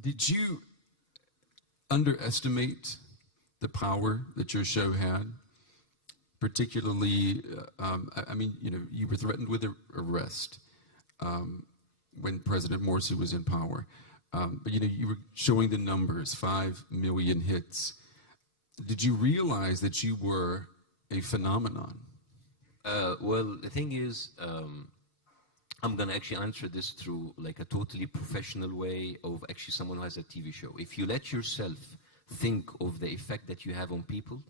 Did you underestimate the power that your show had? Particularly, I mean, you know, you were threatened with arrest when President Morsi was in power. But you know, you were showing the numbers, 5 million hits. Did you realize that you were a phenomenon? Well, the thing is, I'm gonna actually answer this through like a totally professional way of actually someone who has a TV show. If you let yourself think of the effect that you have on people,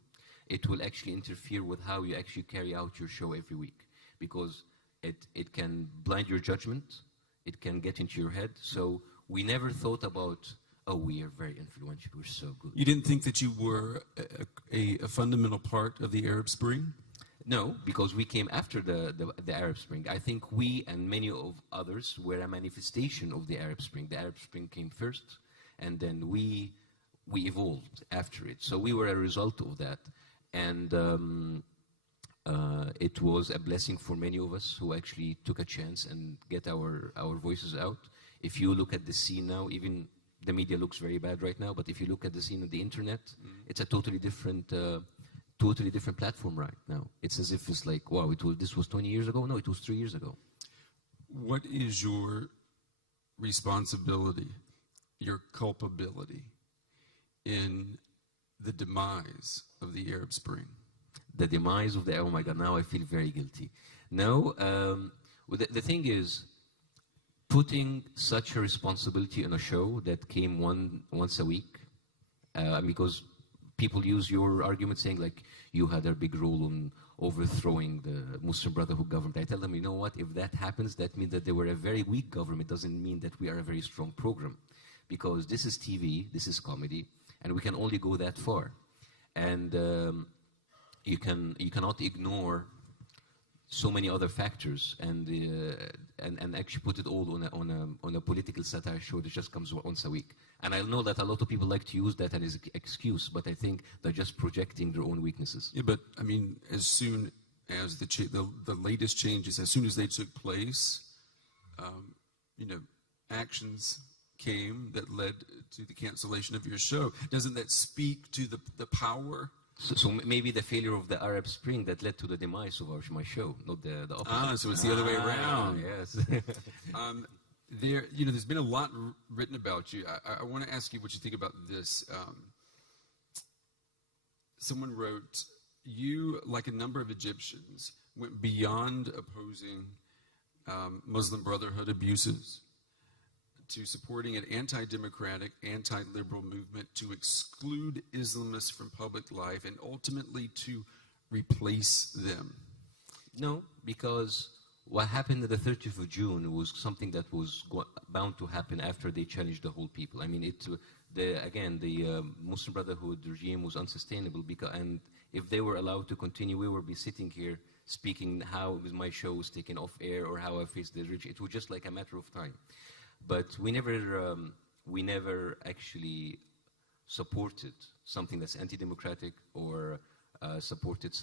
it will actually interfere with how you actually carry out your show every week, because it can blind your judgment, it can get into your head. So we never thought about, oh, we are very influential, we're so good. You didn't think that you were a fundamental part of the Arab Spring? No, because we came after the Arab Spring. I think we and many of others were a manifestation of the Arab Spring. The Arab Spring came first, and then we evolved after it. So we were a result of that. And it was a blessing for many of us who actually took a chance and get our voices out. If you look at the scene now, even the media looks very bad right now, but if you look at the scene on the internet, it's a totally different platform right now. It's as if it's like, wow, this was 20 years ago? No, it was 3 years ago. What is your responsibility, your culpability in the demise of the Arab Spring? The demise of the, oh my God, now I feel very guilty. No, the thing is, putting such a responsibility on a show that came once a week, because people use your argument saying like, you had a big role in overthrowing the Muslim Brotherhood government. I tell them, you know what, if that happens, that means that they were a very weak government. It doesn't mean that we are a very strong program. Because this is TV, this is comedy, and we can only go that far. And you cannot ignore so many other factors and actually put it all on a political satire show that just comes once a week. And I know that a lot of people like to use that as an excuse, but I think they're just projecting their own weaknesses. Yeah, but I mean, as soon as the latest changes, as soon as they took place, you know, actions came that led to the cancellation of your show. Doesn't that speak to the power? So maybe the failure of the Arab Spring that led to the demise of my show, not the opposite. Ah, so it's the other way around. Yes. You know, there's been a lot written about you. I want to ask you what you think about this. Someone wrote, you, like a number of Egyptians, went beyond opposing Muslim Brotherhood abuses to supporting an anti-democratic, anti-liberal movement to exclude Islamists from public life and ultimately to replace them. No, because what happened on the 30th of June was something that was bound to happen after they challenged the whole people. I mean, the Muslim Brotherhood regime was unsustainable, and if they were allowed to continue, we would be sitting here speaking how my show was taken off air or how I faced the regime. It was just like a matter of time. But we never actually supported something that's anti-democratic or supported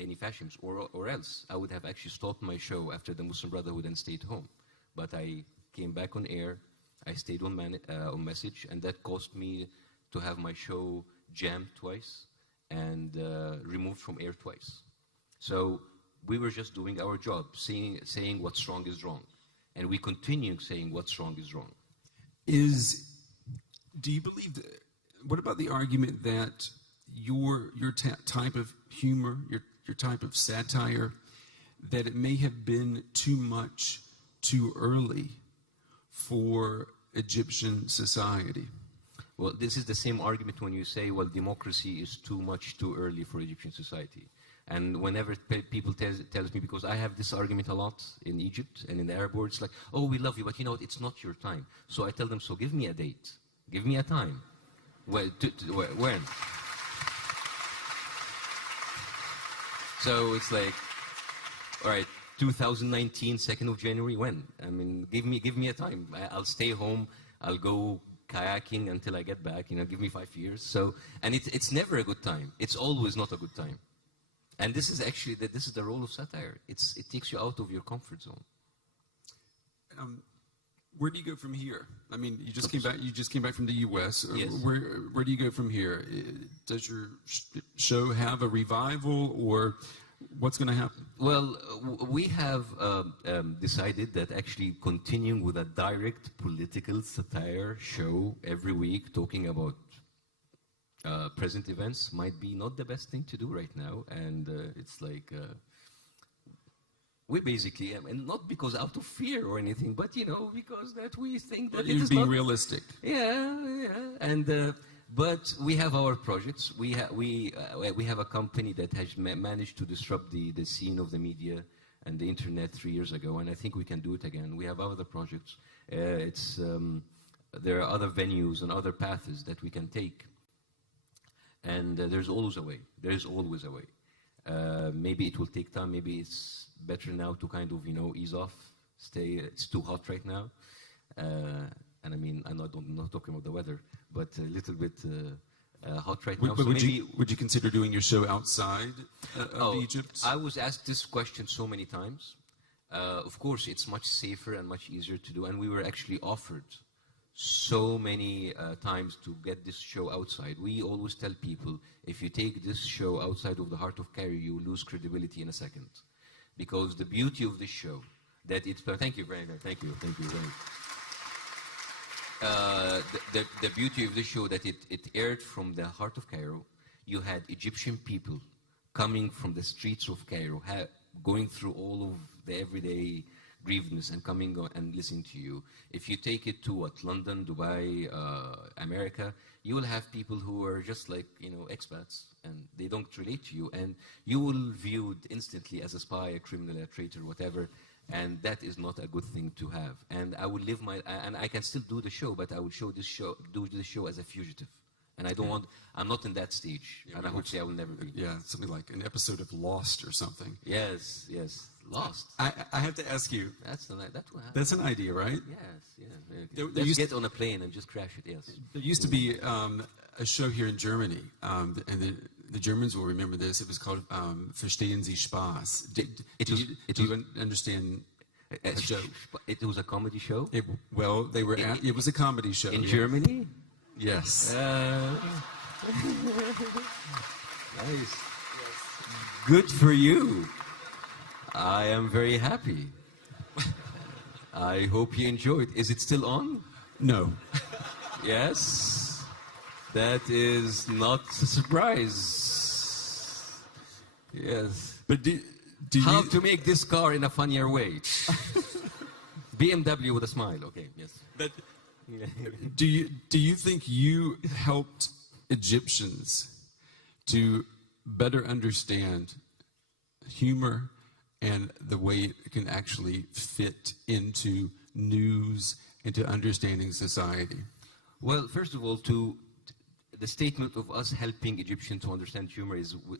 any fascism, or else I would have actually stopped my show after the Muslim Brotherhood and stayed home. But I came back on air, I stayed on message, and that cost me to have my show jammed twice and removed from air twice. So we were just doing our job, saying what's wrong is wrong. And we continue saying what's wrong is wrong. Do you believe what about the argument that your type of humor, your type of satire, that it may have been too much too early for Egyptian society? Well, this is the same argument when you say, well, democracy is too much too early for Egyptian society. And whenever people tells me, because I have this argument a lot in Egypt and in the Arab world, it's like, oh, we love you, but you know what, it's not your time. So I tell them, so give me a date, give me a time. When? So it's like, all right, 2019, 2nd of January, when? I mean, give me a time. I'll stay home, I'll go kayaking until I get back, you know, give me 5 years. So, and it's never a good time. It's always not a good time. And this is actually the role of satire. It takes you out of your comfort zone. where do you go from here? I mean, you just came back. You just came back from the U.S. Yes. Where do you go from here? Does your show have a revival, or what's going to happen? Well, we have decided that actually continuing with a direct political satire show every week, talking about present events, might be not the best thing to do right now, and it's like. We basically, and not because out of fear or anything, but because that we think that You're being realistic. Yeah, and but we have our projects. We have a company that has managed to disrupt the scene of the media and the internet 3 years ago, and I think we can do it again. We have other projects. There are other venues and other paths that we can take, and there's always a way. There's always a way. Maybe it will take time. Maybe it's better now to kind of ease off. It's too hot right now, and I mean I'm not talking about the weather, but a little bit hot right now. But So would you consider doing your show outside of Egypt? I was asked this question so many times. Of course, it's much safer and much easier to do, and we were actually offered so many times to get this show outside. We always tell people, if you take this show outside of the heart of Cairo, you lose credibility in a second. Because the beauty of this show, that it's... Thank you very much. Thank you very much. The beauty of this show, that it aired from the heart of Cairo. You had Egyptian people coming from the streets of Cairo, going through all of the everyday grievances and coming and listening to you. If you take it to London, Dubai, America, you will have people who are just like expats, and they don't relate to you, and you will viewed instantly as a spy, a criminal, a traitor, whatever, and that is not a good thing to have. And I will live and I can still do the show, but I will do this show as a fugitive. And I don't want, I'm not in that stage, and hopefully I will never be. Yeah, something like an episode of Lost or something. Yes, Lost. I have to ask you. That's an idea, right? Yes, yeah. There Let's get on a plane and just crash it, yes. There used to be a show here in Germany, and the Germans will remember this. It was called Verstehen Sie Spaß. Do you understand a joke? It was a comedy show? It was a comedy show. In Germany? Yes. Nice. Good for you. I am very happy. I hope you enjoyed. Is it still on? No. Yes. That is not a surprise. Yes. But how to make this car in a funnier way? BMW with a smile. Okay. Yes. But do you think you helped Egyptians to better understand humor and the way it can actually fit into news, into understanding society? Well, first of all, the statement of us helping Egyptians to understand humor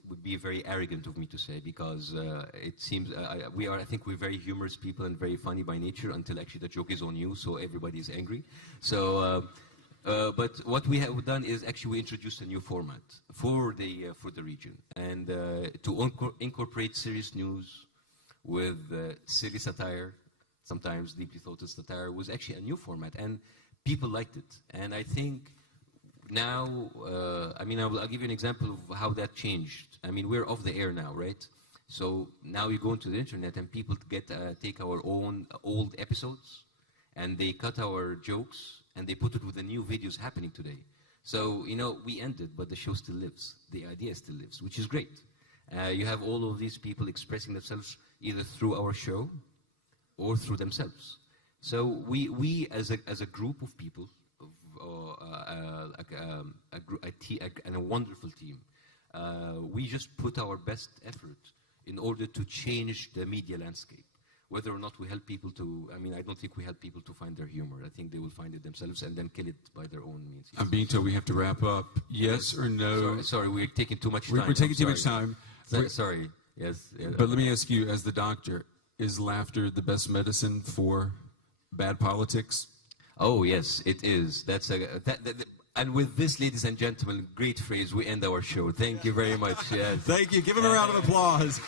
would be very arrogant of me to say, because it seems I think we're very humorous people and very funny by nature, until actually the joke is on you, so everybody is angry. So, but what we have done is actually we introduced a new format for the region, and to incorporate serious news with silly satire, sometimes deeply thought satire, was actually a new format, and people liked it. And I think now, I'll give you an example of how that changed. I mean, we're off the air now, right? So now you go into the internet and people take our own old episodes, and they cut our jokes and they put it with the new videos happening today. So, we ended, but the show still lives. The idea still lives, which is great. You have all of these people expressing themselves either through our show or through themselves. So we as a group of people, and a wonderful team, we just put our best effort in order to change the media landscape. Whether or not we help people to, I don't think we help people to find their humor. I think they will find it themselves and then kill it by their own means. I'm being told we have to wrap up. Yes or no? Sorry, we're taking too much time. We're taking too much time. Sorry, yes. But let me ask you, as the doctor, is laughter the best medicine for bad politics? Oh, yes, it is. And with this, ladies and gentlemen, great phrase, we end our show. Thank you very much. Yes. Thank you. Give him a round of applause.